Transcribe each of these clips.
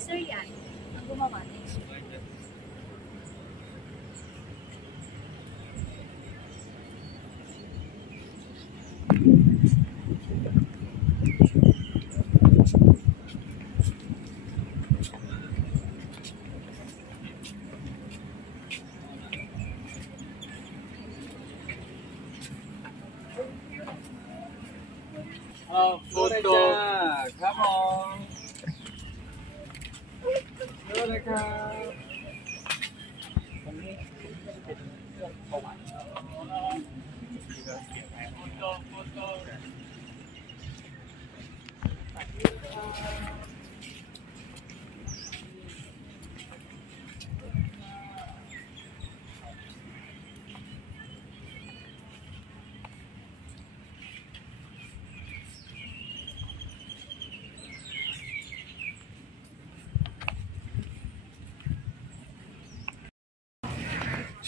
Sir yan. Ang gumawa. Oh, photo. Come on.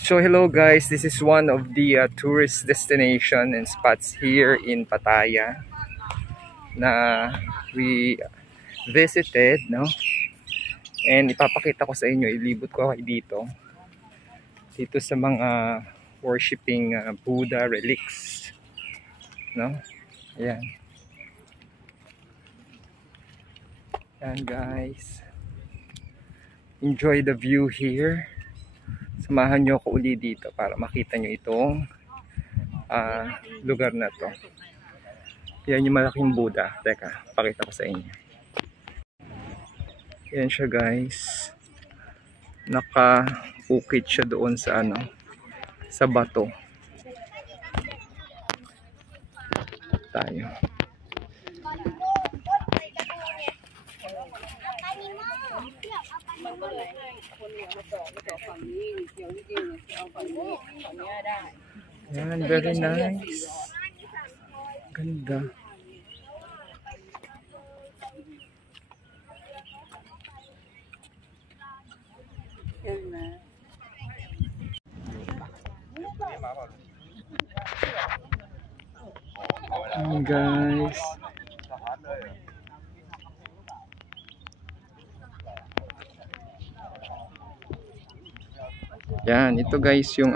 So hello guys, this is one of the tourist destination and spots here in Pattaya na we visited, no? And ipapakita ko sa inyo, ilibot ko kayo dito sa mga worshiping Buddha relics, no? Ayan. Ayan guys, enjoy the view here. Samahan nyo ako uli dito para makita nyo itong lugar na to. Yan yung malaking Buddha. Teka, pakita ko sa inyo. Yan siya guys. Naka-ukit siya doon sa sa bato. Tayo. Yan, very nice. Ganda. Yan guys. Yan, ito guys yung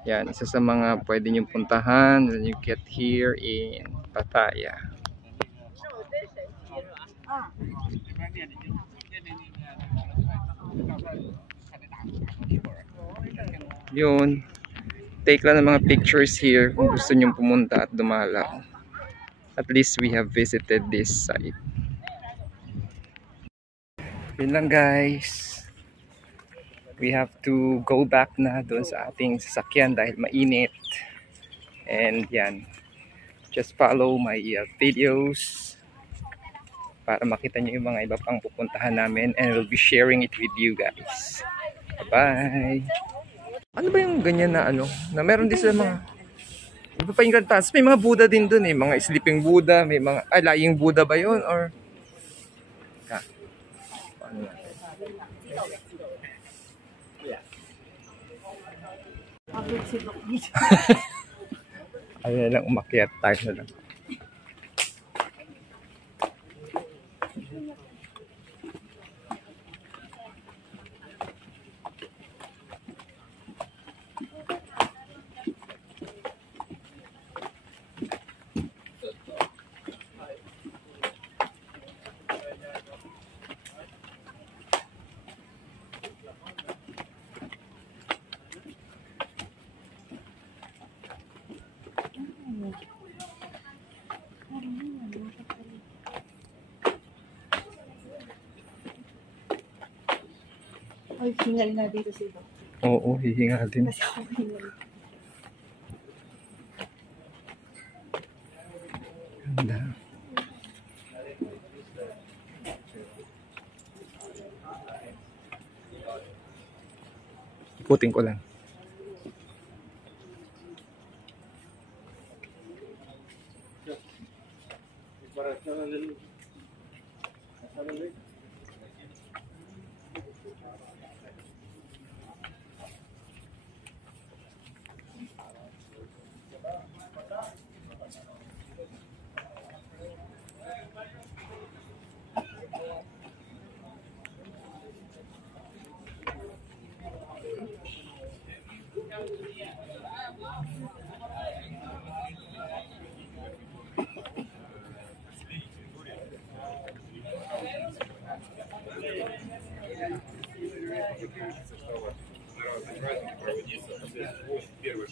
yan, isa sa mga pwede nyo puntahan when you get here in Pattaya. Yun, take lang ng mga pictures here kung gusto nyo pumunta at dumalaw. At least we have visited this site. Yun lang guys. We have to go back na doon sa ating sasakyan dahil mainit. And yan, just follow my videos para makita nyo yung mga iba pang pupuntahan namin, and we'll be sharing it with you guys. Bye! Ano ba yung ganyan na na meron din sila mga iba pa yung gantas? May mga Buddha din doon eh, mga sleeping Buddha, may mga lying Buddha ba yun or paano natin? Ayun na lang, umakyat tayo na lang. Ay, hingal na dito sila. Oo, hihingal din. Ganda. Ikutin ko lang. Первый